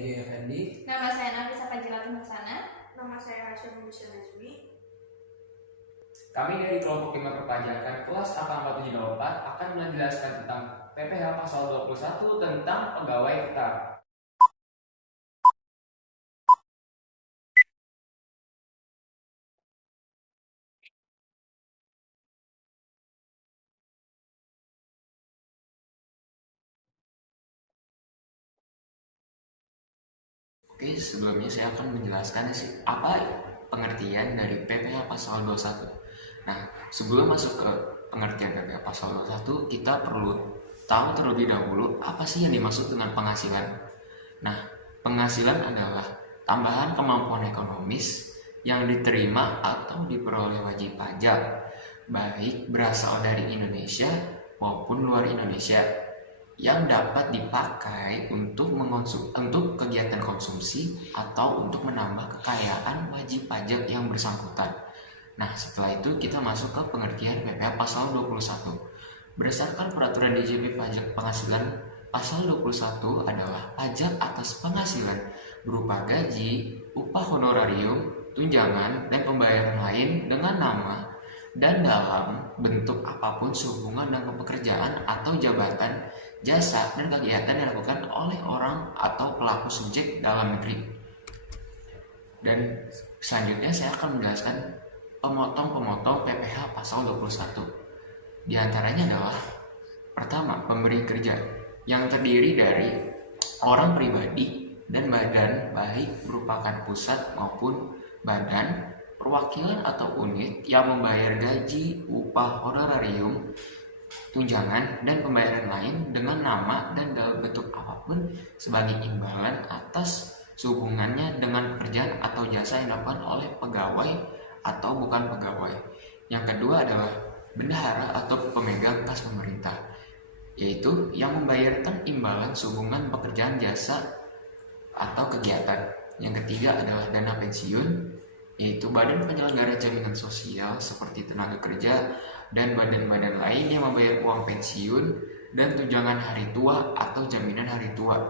Egi Effendi. Nama saya Nafisa Fajilatun Hasanah. Nama saya Hasyim Musa Najmi. Kami dari kelompok 5 perpajakan kelas angka 474 akan menjelaskan tentang PPh pasal 21 tentang pegawai tetap. Oke, sebelumnya saya akan menjelaskan apa pengertian dari PPh pasal 21. Nah, sebelum masuk ke pengertian PPh pasal 21, kita perlu tahu terlebih dahulu apa sih yang dimaksud dengan penghasilan. Nah, penghasilan adalah tambahan kemampuan ekonomis yang diterima atau diperoleh wajib pajak, baik berasal dari Indonesia maupun luar Indonesia, yang dapat dipakai untuk kegiatan konsumsi atau untuk menambah kekayaan wajib pajak yang bersangkutan. Nah, setelah itu kita masuk ke pengertian PPh pasal 21. Berdasarkan peraturan DJP pajak penghasilan pasal 21 adalah pajak atas penghasilan berupa gaji, upah honorarium, tunjangan, dan pembayaran lain dengan nama dan dalam bentuk apapun sehubungan dengan pekerjaan atau jabatan, jasa, dan kegiatan yang dilakukan oleh orang atau pelaku subjek dalam negeri. Dan selanjutnya saya akan menjelaskan pemotong-pemotong PPh pasal 21. Di antaranya adalah pertama, pemberi kerja yang terdiri dari orang pribadi dan badan, baik merupakan pusat maupun badan, perwakilan atau unit yang membayar gaji, upah honorarium, tunjangan, dan pembayaran lain dengan nama dan dalam bentuk apapun sebagai imbalan atas sehubungannya dengan pekerjaan atau jasa yang dilakukan oleh pegawai atau bukan pegawai. Yang kedua adalah bendahara atau pemegang kas pemerintah, yaitu yang membayarkan imbalan sehubungan pekerjaan, jasa, atau kegiatan. Yang ketiga adalah dana pensiun, yaitu badan penyelenggara jaminan sosial seperti tenaga kerja dan badan-badan lain yang membayar uang pensiun dan tunjangan hari tua atau jaminan hari tua.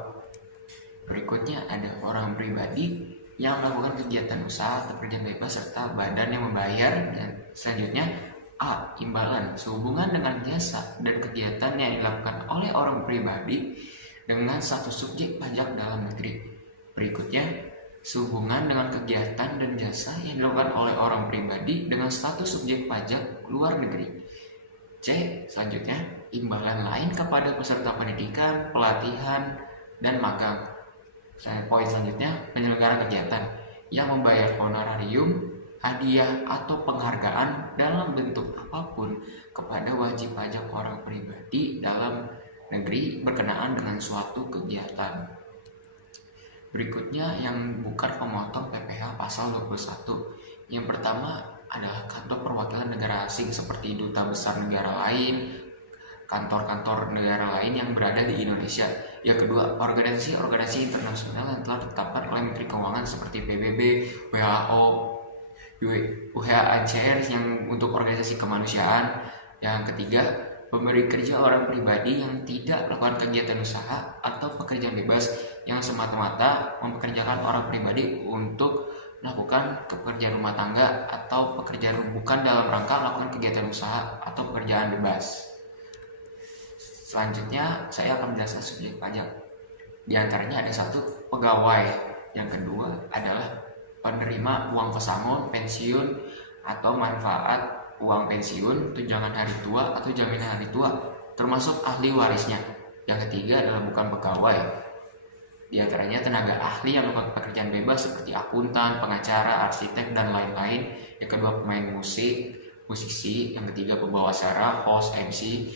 Berikutnya ada orang pribadi yang melakukan kegiatan usaha atau pekerjaan bebas serta badan yang membayar. Dan selanjutnya A. Imbalan sehubungan dengan jasa dan kegiatan yang dilakukan oleh orang pribadi dengan satu subjek pajak dalam negeri. Berikutnya, sehubungan dengan kegiatan dan jasa yang dilakukan oleh orang pribadi dengan status subjek pajak luar negeri. C. Selanjutnya, imbalan lain kepada peserta pendidikan, pelatihan, dan magang. Poin selanjutnya, penyelenggara kegiatan yang membayar honorarium, hadiah, atau penghargaan dalam bentuk apapun kepada wajib pajak orang pribadi dalam negeri berkenaan dengan suatu kegiatan. Berikutnya yang bukan pemotong PPh pasal 21. Yang pertama adalah kantor perwakilan negara asing seperti duta besar negara lain, kantor-kantor negara lain yang berada di Indonesia. Yang kedua, organisasi internasional yang telah ditetapkan oleh Menteri Keuangan seperti PBB, WHO, UNHCR yang untuk organisasi kemanusiaan. Yang ketiga, pemberi kerja orang pribadi yang tidak melakukan kegiatan usaha atau pekerjaan bebas yang semata-mata mempekerjakan orang pribadi untuk melakukan pekerjaan rumah tangga atau pekerjaan bukan dalam rangka melakukan kegiatan usaha atau pekerjaan bebas. Selanjutnya saya akan menjelaskan subjek pajak. Di antaranya ada satu, pegawai. Yang kedua adalah penerima uang pesangon, pensiun, atau manfaat uang pensiun, tunjangan hari tua atau jaminan hari tua, termasuk ahli warisnya. Yang ketiga adalah bukan pegawai. Di antaranya tenaga ahli yang melakukan pekerjaan bebas seperti akuntan, pengacara, arsitek, dan lain-lain. Yang kedua pemain musik, musisi. Yang ketiga pembawa acara, host, MC,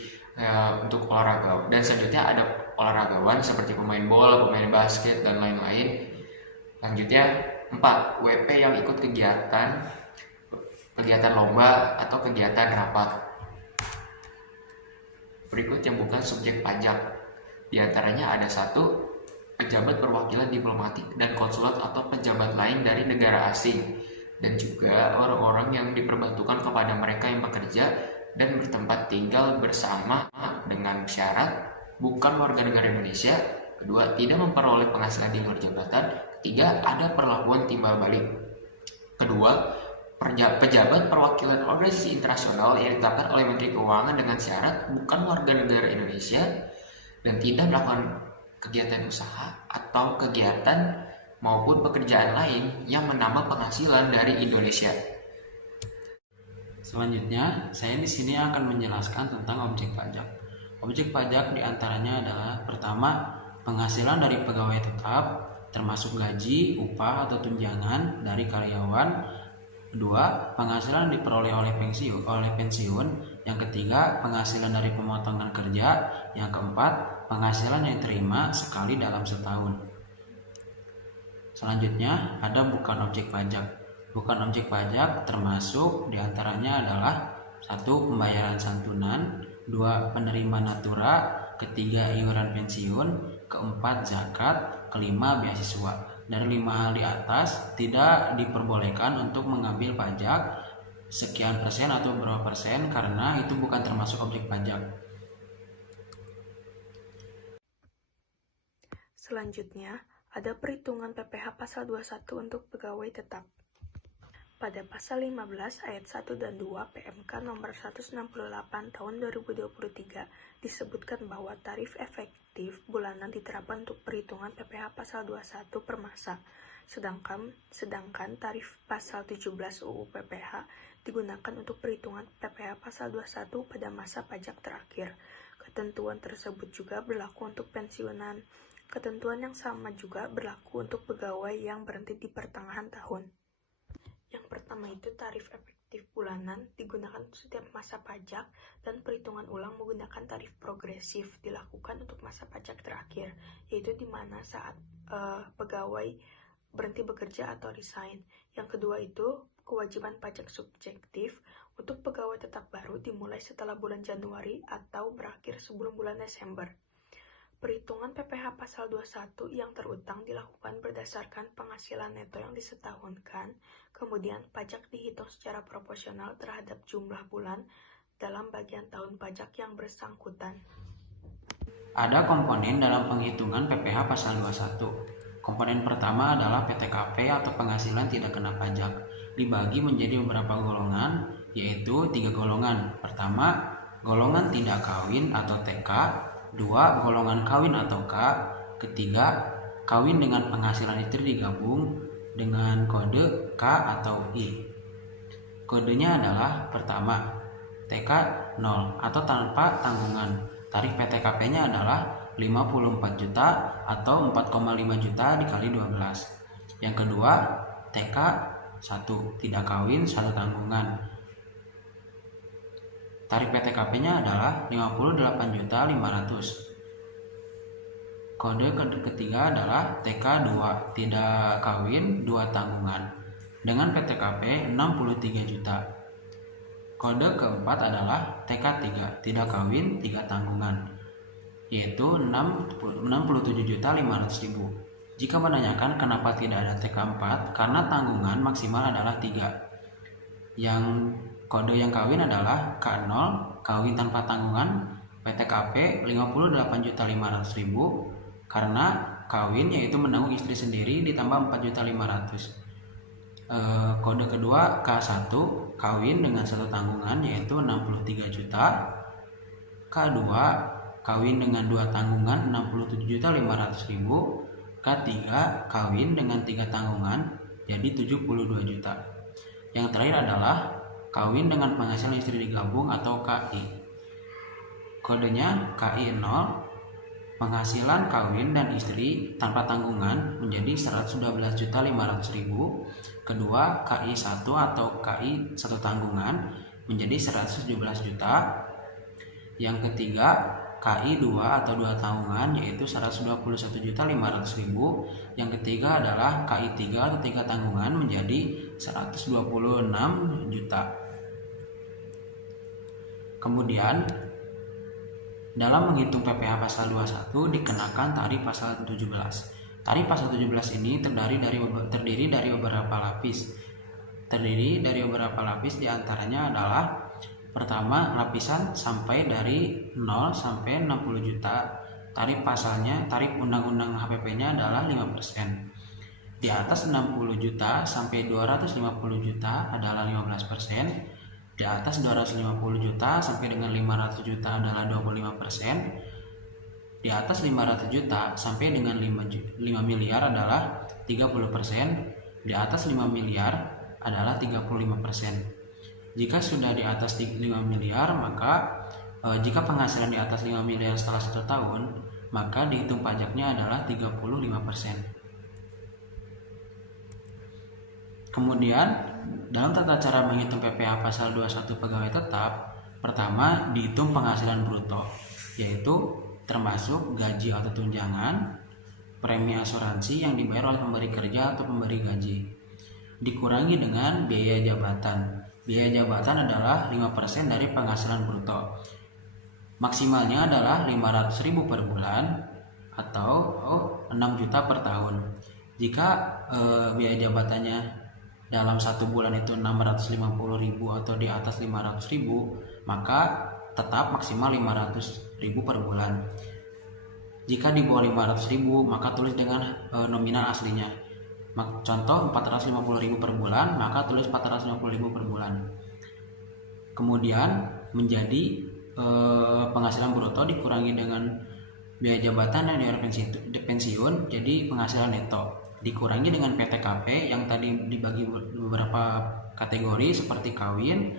untuk olahraga. Dan selanjutnya ada olahragawan seperti pemain bola, pemain basket, dan lain-lain. Selanjutnya 4. WP yang ikut kegiatan lomba atau kegiatan rapat. Berikut yang bukan subjek pajak. Di antaranya ada satu, pejabat perwakilan diplomatik dan konsulat atau pejabat lain dari negara asing, dan juga orang-orang yang diperbantukan kepada mereka yang bekerja dan bertempat tinggal bersama dengan syarat bukan warga negara Indonesia Kedua, tidak memperoleh penghasilan di luar jabatan. Ketiga, ada perlakuan timbal balik. Kedua, pejabat perwakilan organisasi internasional yang ditetapkan oleh Menteri Keuangan dengan syarat bukan warga negara Indonesia dan tidak melakukan kegiatan usaha atau kegiatan maupun pekerjaan lain yang menambah penghasilan dari Indonesia. Selanjutnya, saya di sini akan menjelaskan tentang objek pajak. Objek pajak diantaranya adalah pertama, penghasilan dari pegawai tetap, termasuk gaji, upah atau tunjangan dari karyawan. Kedua, penghasilan diperoleh oleh pensiun. Yang ketiga, penghasilan dari pemotongan kerja. Yang keempat, penghasilan yang diterima sekali dalam setahun. Selanjutnya, ada bukan objek pajak. Bukan objek pajak termasuk diantaranya adalah 1. Pembayaran santunan, 2. Penerima natura, ketiga iuran pensiun, keempat zakat, kelima beasiswa. Dari 5 hal di atas tidak diperbolehkan untuk mengambil pajak sekian persen atau berapa persen karena itu bukan termasuk objek pajak. Selanjutnya, ada perhitungan PPh pasal 21 untuk pegawai tetap. Pada pasal 15 ayat 1 dan 2 PMK nomor 168 tahun 2023 disebutkan bahwa tarif efektif bulanan diterapkan untuk perhitungan PPh pasal 21 per masa. Sedangkan tarif pasal 17 UU PPh digunakan untuk perhitungan PPh pasal 21 pada masa pajak terakhir. Ketentuan tersebut juga berlaku untuk pensiunan. Ketentuan yang sama juga berlaku untuk pegawai yang berhenti di pertengahan tahun. Yang pertama itu tarif efektif bulanan digunakan setiap masa pajak dan perhitungan ulang menggunakan tarif progresif dilakukan untuk masa pajak terakhir, yaitu di mana saat pegawai berhenti bekerja atau resign. Yang kedua itu kewajiban pajak subjektif untuk pegawai tetap baru dimulai setelah bulan Januari atau berakhir sebelum bulan Desember. Perhitungan PPh pasal 21 yang terutang dilakukan berdasarkan penghasilan neto yang disetahunkan, kemudian pajak dihitung secara proporsional terhadap jumlah bulan dalam bagian tahun pajak yang bersangkutan. Ada komponen dalam penghitungan PPh pasal 21. Komponen pertama adalah PTKP atau penghasilan tidak kena pajak. Dibagi menjadi beberapa golongan, yaitu 3 golongan. Pertama, golongan tidak kawin atau TK. 2. Golongan kawin atau K. Ketiga, kawin dengan penghasilan istri digabung dengan kode K atau I. Kodenya adalah pertama, TK 0 atau tanpa tanggungan. Tarif PTKP-nya adalah 54 juta atau 4,5 juta dikali 12. Yang kedua, TK 1, tidak kawin 1 tanggungan. Tarif PTKP-nya adalah 58.500.000. Kode ketiga adalah TK 2, tidak kawin 2 tanggungan dengan PTKP 63 juta. Kode keempat adalah TK 3, tidak kawin 3 tanggungan, yaitu 67.500.000. Jika menanyakan kenapa tidak ada TK 4, karena tanggungan maksimal adalah 3. Kode yang kawin adalah K0, kawin tanpa tanggungan, PTKP 58.500.000 karena kawin yaitu menanggung istri sendiri ditambah 4.500.000. Kode kedua K1, kawin dengan 1 tanggungan yaitu 63 juta. K2, kawin dengan 2 tanggungan 67.500.000. K3, kawin dengan 3 tanggungan jadi 72 juta. Yang terakhir adalah kawin dengan penghasilan istri digabung atau KI. Kodenya KI 0, penghasilan kawin dan istri tanpa tanggungan menjadi 112.500.000. Kedua, KI 1 atau KI 1 tanggungan menjadi 117 juta. Yang ketiga, KI 2 atau 2 tanggungan yaitu 121.500.000. Yang ketiga adalah KI 3 atau 3 tanggungan menjadi 126 juta. Kemudian dalam menghitung PPh pasal 21 dikenakan tarif pasal 17. Tarif pasal 17 ini terdiri dari beberapa lapis. Diantaranya adalah pertama, lapisan sampai dari 0 sampai 60 juta tarif undang-undang HPP-nya adalah 5%. Di atas 60 juta sampai 250 juta adalah 15%. Di atas 250 juta sampai dengan 500 juta adalah 25%. Di atas 500 juta sampai dengan 5 miliar adalah 30%. Di atas 5 miliar adalah 35%. Jika sudah di atas 5 miliar, maka jika penghasilan di atas 5 miliar setelah 1 tahun, maka dihitung pajaknya adalah 35%. Kemudian, dalam tata cara menghitung PPh pasal 21 pegawai tetap, pertama dihitung penghasilan bruto, yaitu termasuk gaji atau tunjangan, premi asuransi yang dibayar oleh pemberi kerja atau pemberi gaji, dikurangi dengan biaya jabatan. Biaya jabatan adalah 5% dari penghasilan bruto. Maksimalnya adalah 500.000 per bulan atau 6 juta per tahun. Jika biaya jabatannya dalam 1 bulan itu 650.000 atau di atas 500.000, maka tetap maksimal 500.000 per bulan. Jika di bawah 500.000, maka tulis dengan nominal aslinya. Contoh 450.000 per bulan, maka tulis 450.000 per bulan. Kemudian menjadi penghasilan bruto dikurangi dengan biaya jabatan dan biaya pensiun, jadi penghasilan neto. Dikurangi dengan PTKP yang tadi dibagi beberapa kategori seperti kawin,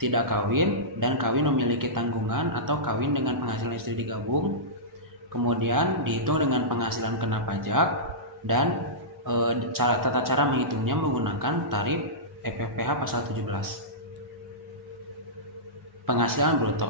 tidak kawin, dan kawin memiliki tanggungan atau kawin dengan penghasilan istri digabung. Kemudian dihitung dengan penghasilan kena pajak, dan tata cara menghitungnya menggunakan tarif PPh pasal 17. Penghasilan bruto.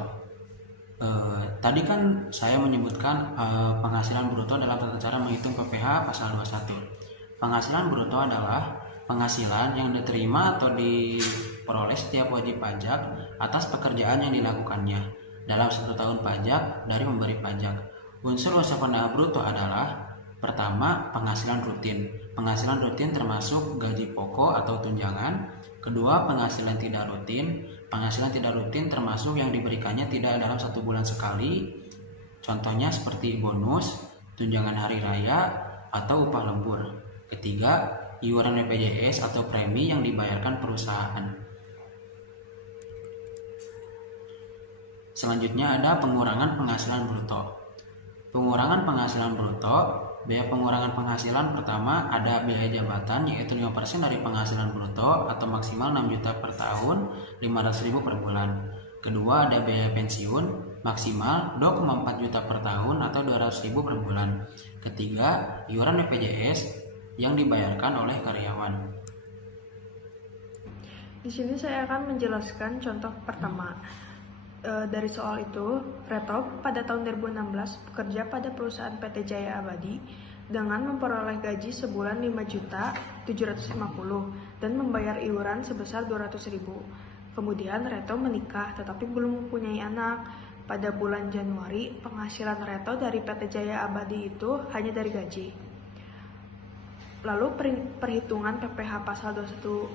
Tadi kan saya menyebutkan penghasilan bruto dalam tata cara menghitung PPh pasal 21. Penghasilan bruto adalah penghasilan yang diterima atau diperoleh setiap wajib pajak atas pekerjaan yang dilakukannya dalam 1 tahun pajak dari pemberi pajak. Unsur-unsur pendapat bruto adalah pertama, penghasilan rutin. Penghasilan rutin termasuk gaji pokok atau tunjangan. Kedua, penghasilan tidak rutin. Penghasilan tidak rutin termasuk yang diberikannya tidak dalam 1 bulan sekali. Contohnya seperti bonus, tunjangan hari raya, atau upah lembur. Ketiga, iuran BPJS atau premi yang dibayarkan perusahaan. Selanjutnya ada pengurangan penghasilan bruto. Pengurangan penghasilan bruto, biaya pengurangan penghasilan pertama ada biaya jabatan yaitu 5% dari penghasilan bruto atau maksimal 6 juta per tahun, 500.000 per bulan. Kedua ada biaya pensiun maksimal 2,4 juta per tahun atau 200.000 per bulan. Ketiga, iuran BPJS yang dibayarkan oleh karyawan. Di sini saya akan menjelaskan contoh pertama. Dari soal itu, Reto pada tahun 2016 bekerja pada perusahaan PT Jaya Abadi dengan memperoleh gaji sebulan 5.750.000 dan membayar iuran sebesar 200.000. Kemudian Reto menikah tetapi belum mempunyai anak. Pada bulan Januari, penghasilan Reto dari PT Jaya Abadi itu hanya dari gaji. Lalu perhitungan PPh pasal 21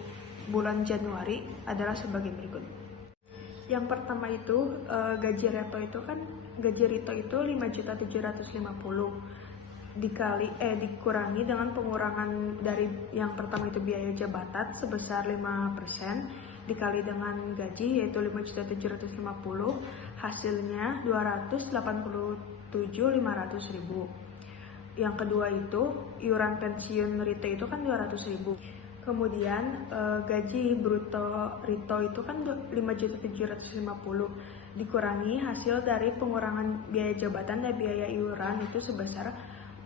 bulan Januari adalah sebagai berikut. Yang pertama itu gaji Rito itu 5.750.000 dikurangi dengan pengurangan dari yang pertama itu biaya jabatan sebesar 5% dikali dengan gaji yaitu 5.750.000, hasilnya 287.500.000. Yang kedua itu iuran pensiun Rito itu kan 200.000. Kemudian gaji bruto Rito itu kan 5.750.000 dikurangi hasil dari pengurangan biaya jabatan dan biaya iuran itu sebesar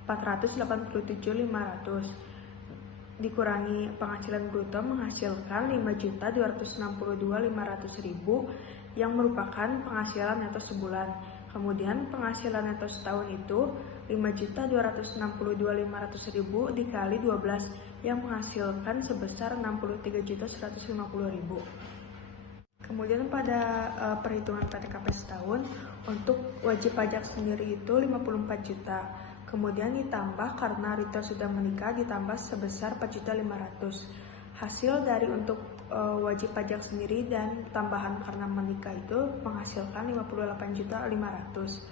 487.500 dikurangi penghasilan bruto menghasilkan 5.262.500.000 yang merupakan penghasilan neto sebulan. Kemudian penghasilan neto setahun itu 5.262.500.000 dikali 12 yang menghasilkan sebesar 63.150.000. Kemudian pada perhitungan PTKP setahun untuk wajib pajak sendiri itu 54 juta. Kemudian ditambah karena Rito sudah menikah ditambah sebesar 4.500.000. Hasil dari untuk wajib pajak sendiri dan tambahan karena menikah itu menghasilkan 58.500.000.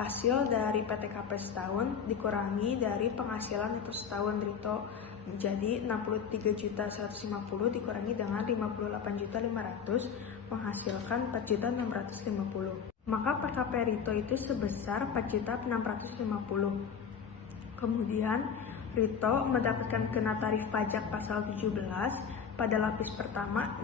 Hasil dari PTKP setahun dikurangi dari penghasilan neto setahun Rito menjadi 63.150 dikurangi dengan 58.500 menghasilkan 4.650. Maka PKP Rito itu sebesar 4.650. Kemudian Rito mendapatkan kena tarif pajak pasal 17 pada lapis pertama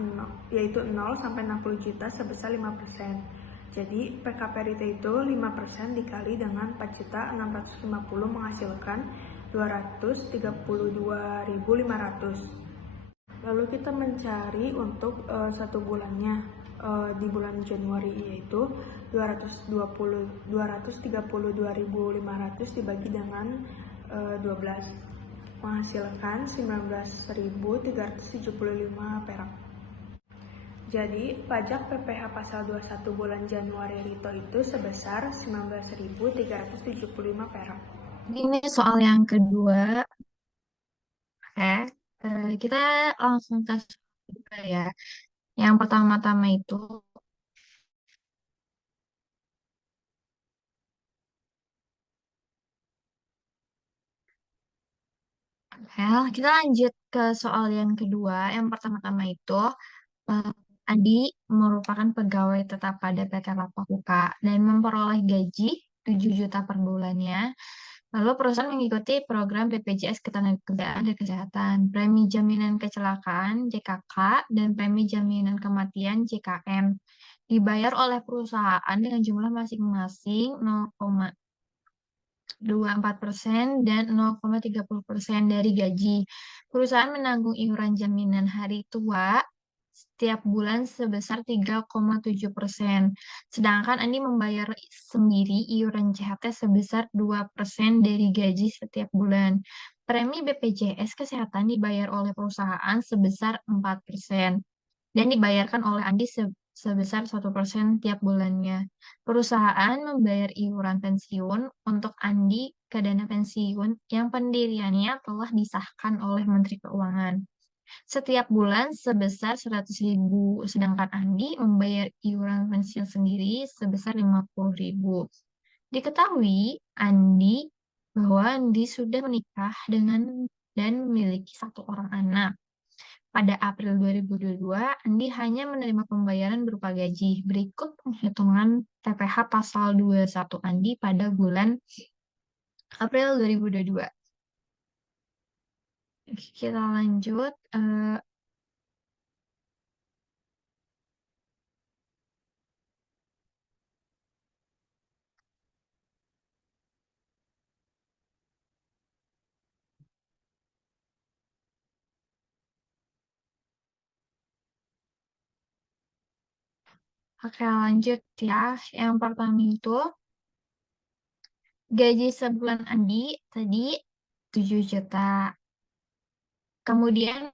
yaitu 0 sampai 60 juta sebesar 5%. Jadi PKP Rito itu 5% dikali dengan 4.650 menghasilkan 232.500. Lalu kita mencari untuk satu bulannya di bulan Januari yaitu 232.500 dibagi dengan 12 menghasilkan 19.375 perak. Jadi, pajak PPh pasal 21 bulan Januari Rito itu sebesar 19.375 perak. Ini soal yang kedua. Oke, kita langsung ke soal kedua ya. Yang pertama-tama itu, kita lanjut ke soal yang kedua. Yang pertama-tama itu, eh, Adi merupakan pegawai tetap pada PT Lapakuka dan memperoleh gaji 7 juta per bulannya. Lalu perusahaan mengikuti program BPJS Ketenagakerjaan dan Kesehatan, premi jaminan kecelakaan JKK, dan premi jaminan kematian JKM. Dibayar oleh perusahaan dengan jumlah masing-masing 0,24% dan 0,30% dari gaji. Perusahaan menanggung iuran jaminan hari tua setiap bulan sebesar 3,7%. Sedangkan Andi membayar sendiri iuran CHT sebesar 2% dari gaji setiap bulan. Premi BPJS Kesehatan dibayar oleh perusahaan sebesar 4% dan dibayarkan oleh Andi sebesar 1% tiap bulannya. Perusahaan membayar iuran pensiun untuk Andi ke dana pensiun yang pendiriannya telah disahkan oleh Menteri Keuangan. Setiap bulan sebesar 100.000, sedangkan Andi membayar iuran pensiun sendiri sebesar 50.000. Diketahui bahwa Andi sudah menikah dengan dan memiliki satu orang anak. Pada April 2022, Andi hanya menerima pembayaran berupa gaji. Berikut penghitungan PPh pasal 21 Andi pada bulan April 2022. Kita lanjut. Oke, lanjut ya. Yang pertama itu, gaji sebulan Andi tadi 7 juta. Kemudian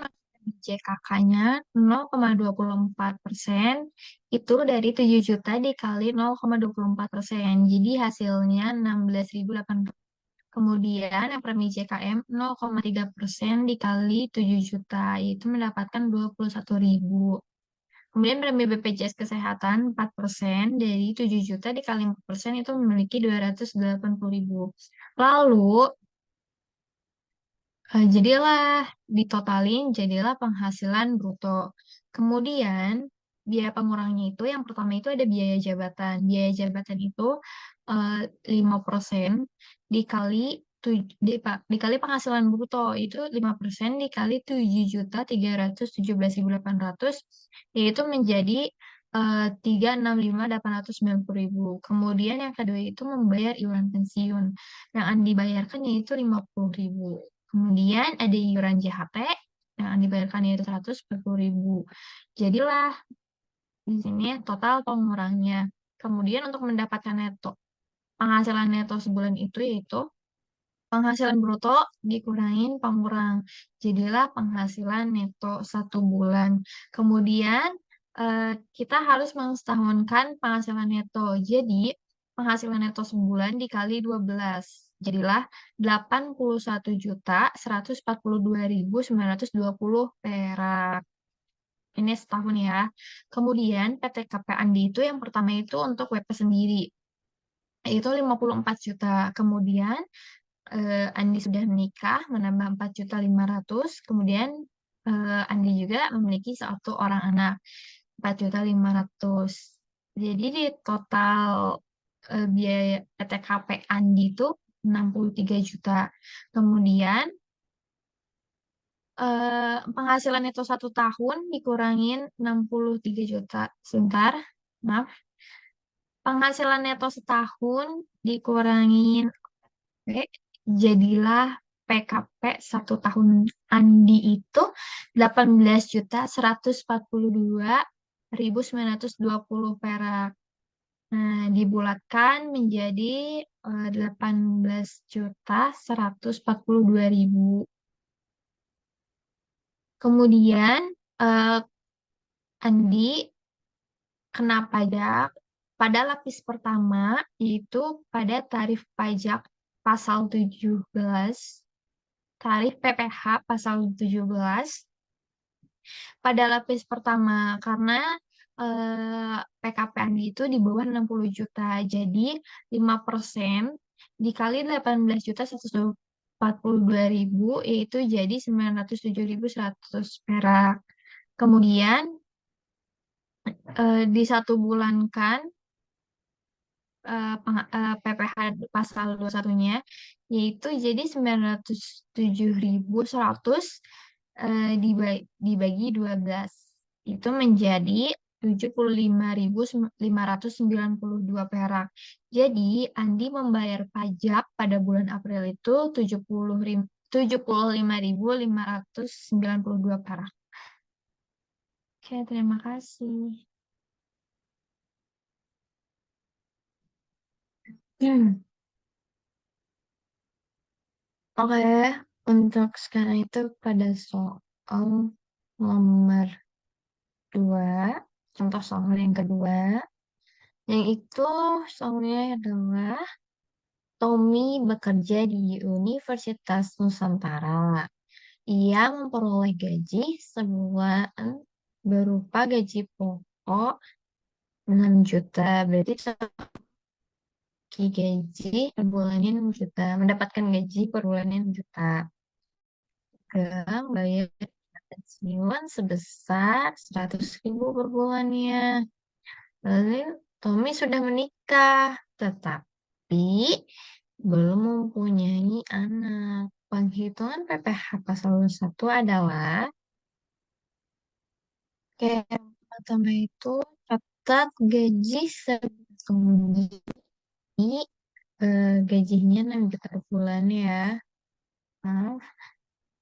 JKK-nya 0,24%, itu dari 7 juta dikali 0,24%. Jadi hasilnya 16.800. Kemudian yang premi JKM 0,3% dikali 7 juta, itu mendapatkan 21.000. Kemudian premi BPJS Kesehatan 4% dari 7 juta dikali 4% itu memiliki 280.000. Lalu, jadilah penghasilan bruto. Kemudian, biaya pengurangnya itu yang pertama itu ada biaya jabatan. Biaya jabatan itu 5% dikali dikali penghasilan bruto itu 5% dikali 7.317.800 yaitu menjadi 365.890.000. Kemudian yang kedua itu membayar iuran pensiun. Yang Andi bayarkan yaitu 50.000. Kemudian ada iuran JHT yang Andi bayarkan yaitu 140.000. Jadilah di sini total pengurangnya. Kemudian untuk mendapatkan penghasilan neto sebulan itu yaitu penghasilan bruto dikurangin pengurang. Jadilah penghasilan neto 1 bulan. Kemudian kita harus mensetahunkan penghasilan neto. Jadi penghasilan neto sebulan dikali 12. Jadilah 81.142.920 perak. Ini setahun ya. Kemudian PTKP Andi itu yang pertama itu untuk WP sendiri. itu 54 juta. Kemudian Andi sudah menikah, menambah 4.500.000. Kemudian Andi juga memiliki satu orang anak, 4.500.000. Jadi di total biaya PTKP Andi itu 63 juta. Kemudian penghasilan itu 1 tahun dikurangin 63 juta. Sebentar, maaf. Penghasilan neto setahun dikurangin P, jadilah PKP 1 tahun Andi itu 18.142.920 perak. Nah, dibulatkan menjadi 18.142.000. Kemudian eh, Andi kena pajak pada lapis pertama, yaitu pada tarif pajak pasal 17, tarif PPh pasal 17 pada lapis pertama, karena PKP Andi itu di bawah 60 juta. Jadi 5% dikali 18.142.000 yaitu jadi 907.100 perak. Kemudian disatubulankan PPh pasal 21-nya yaitu jadi 907.100 dibagi 12 itu menjadi 75.592 perak. Jadi Andi membayar pajak pada bulan April itu 75.592 perak. Oke, terima kasih. Oke, untuk sekarang itu pada soal nomor 2, contoh soal yang kedua, yang itu soalnya adalah Tommy bekerja di Universitas Nusantara. Ia memperoleh gaji sebulan berupa gaji pokok 6 juta. Berarti gaji per bulannya 6 juta. Mendapatkan gaji per bulannya 6 juta. Bayar pensiun sebesar 100.000 per bulannya. Lalu Tommy sudah menikah, tetapi belum mempunyai anak. Penghitungan PPh pasal 1 adalah yang pertama itu catat gaji kemudian gajinya 6 juta per bulan ya. Maaf.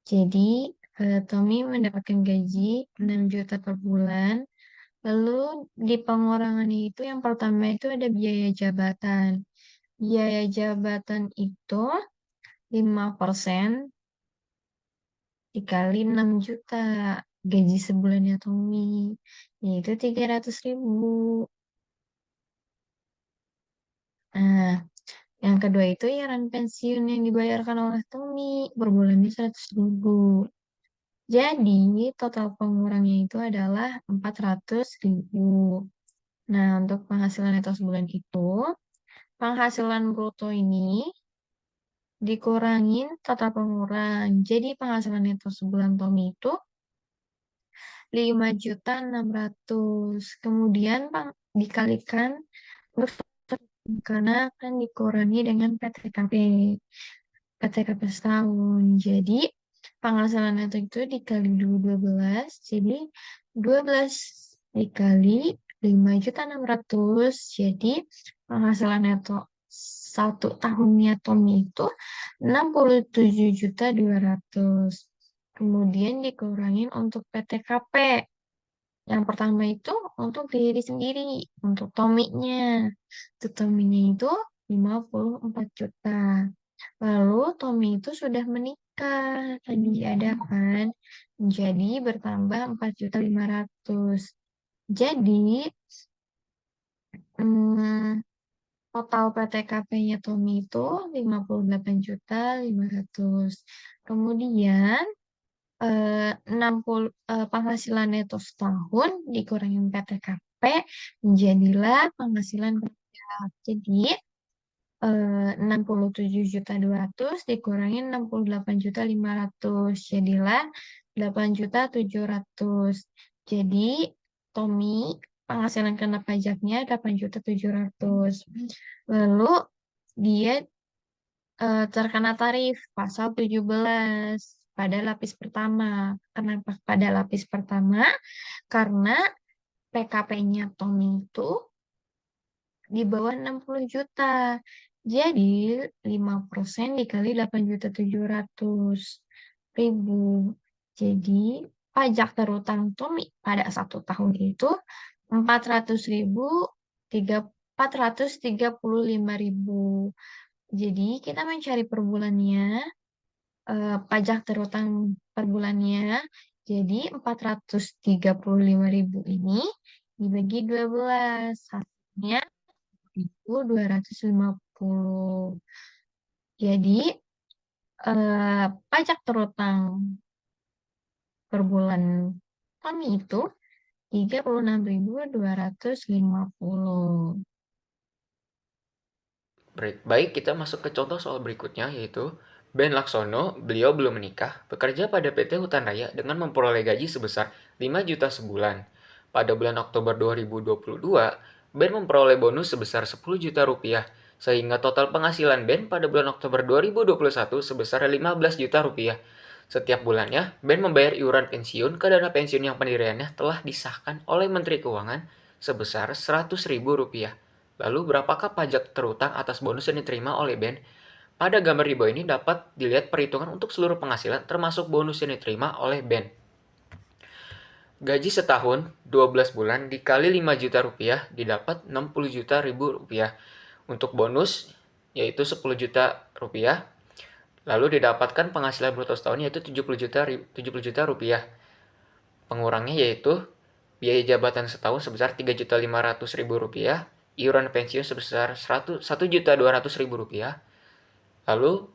Jadi Tommy mendapatkan gaji 6 juta per bulan. Lalu di pengurangan itu yang pertama itu ada biaya jabatan. Biaya jabatan itu 5% dikali 6 juta. Gaji sebulannya Tommy. Yaitu 300.000. Nah, yang kedua itu iuran pensiun yang dibayarkan oleh Tommy per bulannya 100.000. Jadi, total pengurangnya itu adalah 400.000. Nah, untuk penghasilan neto sebulan itu, penghasilan bruto ini dikurangin total pengurang. Jadi, penghasilan neto sebulan Tommy itu 5.600.000. Kemudian dikalikan karena akan dikurangi dengan PTKP setahun. Jadi, penghasilan neto itu dikali 12, jadi 12 dikali 5.600.000, jadi penghasilan neto 1 tahunnya Tommy itu 67.200.000. Kemudian dikurangin untuk PTKP. Yang pertama itu untuk diri sendiri, untuk Tommy-nya. Untuk Tommy-nya itu 54 juta. Lalu Tommy itu sudah menikah, tadi ada kan? Jadi bertambah 4.500.000. Jadi total PTKP-nya Tommy itu 58.500.000. Kemudian 60 penghasilan neto setahun dikurangin PTKP menjadilah penghasilan pajak. Jadi 67.200.000 dikurangi 68.500.000. Jadilah 8.700.000. Jadi Tommy penghasilan kena pajaknya 8.700.000. Lalu dia terkena tarif pasal 17 pada lapis pertama. Kenapa pada lapis pertama? Karena PKP-nya Tommy itu di bawah 60 juta. Jadi 5% dikali 8.700.000. Jadi pajak terutang Tommy pada 1 tahun itu 435.000. Jadi kita mencari per bulannya, pajak terutang per bulannya. Jadi 435.000 ini dibagi 12, hasilnya 250. Jadi pajak terutang per bulan kami itu 36.250. Baik, kita masuk ke contoh soal berikutnya, yaitu Ben Laksono, beliau belum menikah, bekerja pada PT Hutan Raya dengan memperoleh gaji sebesar 5 juta sebulan. Pada bulan Oktober 2022, Ben memperoleh bonus sebesar 10 juta rupiah, sehingga total penghasilan Ben pada bulan Oktober 2021 sebesar 15 juta rupiah. Setiap bulannya, Ben membayar iuran pensiun ke dana pensiun yang pendiriannya telah disahkan oleh Menteri Keuangan sebesar 100.000 rupiah. Lalu berapakah pajak terutang atas bonus yang diterima oleh Ben? Pada gambar di bawah ini dapat dilihat perhitungan untuk seluruh penghasilan termasuk bonus yang diterima oleh Ben. Gaji setahun 12 bulan dikali 5 juta rupiah didapat 60 juta ribu rupiah. Untuk bonus yaitu 10 juta rupiah. Lalu didapatkan penghasilan bruto setahun yaitu 70 juta rupiah. Pengurangnya yaitu biaya jabatan setahun sebesar 3.500.000 rupiah, iuran pensiun sebesar 1.200.000 rupiah. Lalu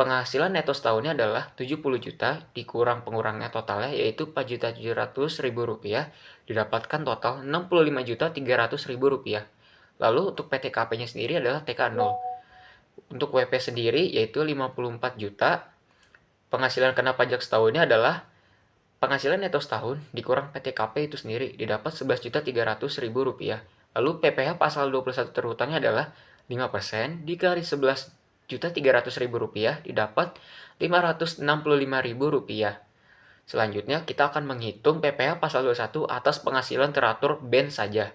penghasilan neto setahunnya adalah 70 juta dikurang pengurangnya totalnya yaitu 4.700.000 rupiah, didapatkan total 65.300.000 rupiah. Lalu untuk PTKP-nya sendiri adalah TK0. Untuk WP sendiri yaitu 54 juta. Penghasilan kena pajak setahunnya adalah penghasilan neto setahun dikurang PTKP itu sendiri didapat 11.300.000 rupiah. Lalu PPh pasal 21 terhutangnya adalah 5% dikali 11.300.000 rupiah didapat 565.000 rupiah. Selanjutnya kita akan menghitung PPh pasal 21 atas penghasilan teratur Ben saja,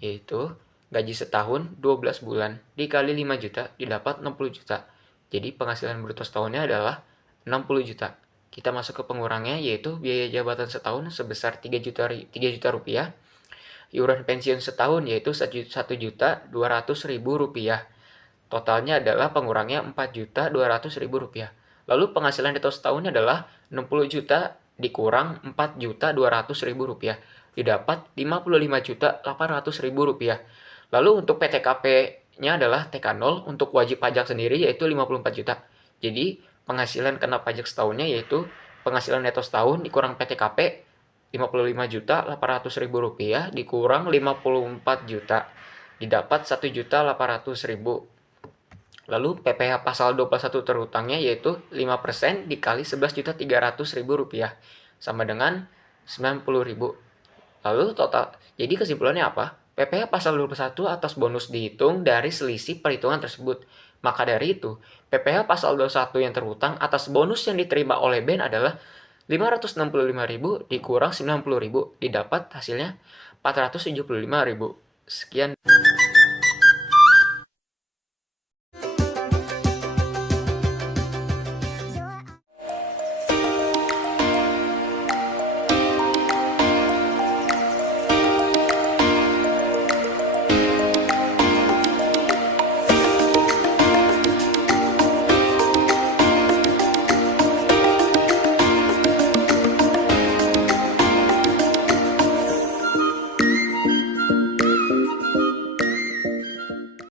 yaitu gaji setahun 12 bulan dikali 5 juta didapat 60 juta. Jadi penghasilan bruto setahunnya adalah 60 juta. Kita masuk ke pengurangnya yaitu biaya jabatan setahun sebesar 3 juta rupiah. Iuran pensiun setahun yaitu 1.200.000 rupiah. Totalnya adalah pengurangnya 4.200.000 rupiah. Lalu penghasilan neto setahunnya adalah 60 juta dikurang 4.200.000 rupiah. Didapat 55.800.000 rupiah. Lalu untuk PTKP-nya adalah TK0, untuk wajib pajak sendiri yaitu 54 juta. Jadi penghasilan kena pajak setahunnya yaitu penghasilan neto setahun dikurang PTKP 55.800.000 rupiah dikurang 54 juta. Didapat 1.800.000. Lalu PPh pasal 21 terhutangnya yaitu 5% dikali 11.300.000 rupiah sama dengan 90.000. Lalu total, jadi kesimpulannya apa? PPh pasal 21 atas bonus dihitung dari selisih perhitungan tersebut. Maka dari itu, PPh pasal 21 yang terhutang atas bonus yang diterima oleh Ben adalah 565.000 dikurang 90.000 didapat hasilnya 475.000. Sekian.